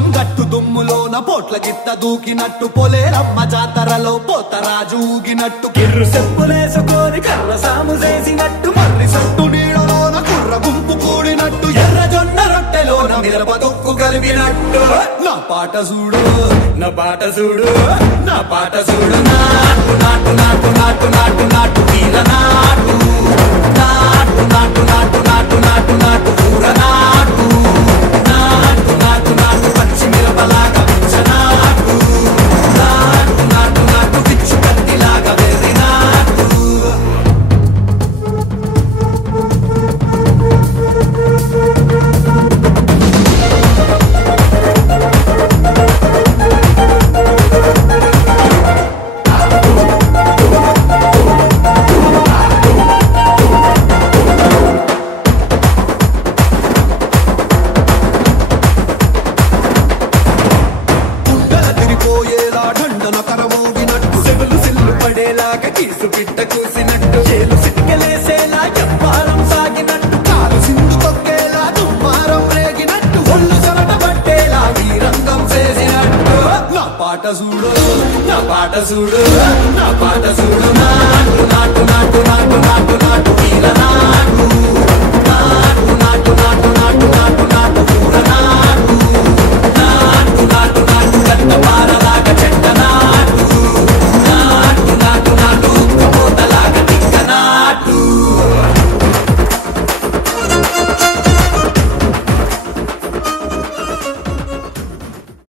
రంగం గట్టు దుమ్ములోన పోట్ల గిత్త దూకినట్టు పొలేరమ్మ జాతరలో పోతరాజు ఊగినట్టు కిర్రు చెప్పులేసుకొని కర్ర సాము చేసినట్టు మర్రి సట్టు నీడలోన కుర్ర గుంపు కూడినట్టు ఎర్ర జొన్న రొట్టెలోన మిరప దొక్కు కలిపినట్టు నా పాట చూడు నా పాట చూడు నా పాట చూడు నాటు నాటు నాటు నాటు నాటు నాటు వీర నాటు నాటు నాటు నాటు నాటు నాటు నాటు ఊర నాటు నాటు నాటు నాటు పచ్చి మిరపలాగా నాటు నాటు నాటు నాటు పిచ్చు కత్తిలాగా వెర్రి నాటు కీసు పిట్ట కూసినట్టు చేలు సిటికలేసేలా ఎవ్వారం సాగినట్టు కాలు సింధు తొక్కేలా దుమ్మారం రేగినట్టు ఒళ్ళు చెమట పట్టేలా వీరంగం చేసినట్టు నా పాట చూడు నా పాట చూడు నా పాట చూడు నాటు నాటు నాటు నాటు నాటు నాటు వీర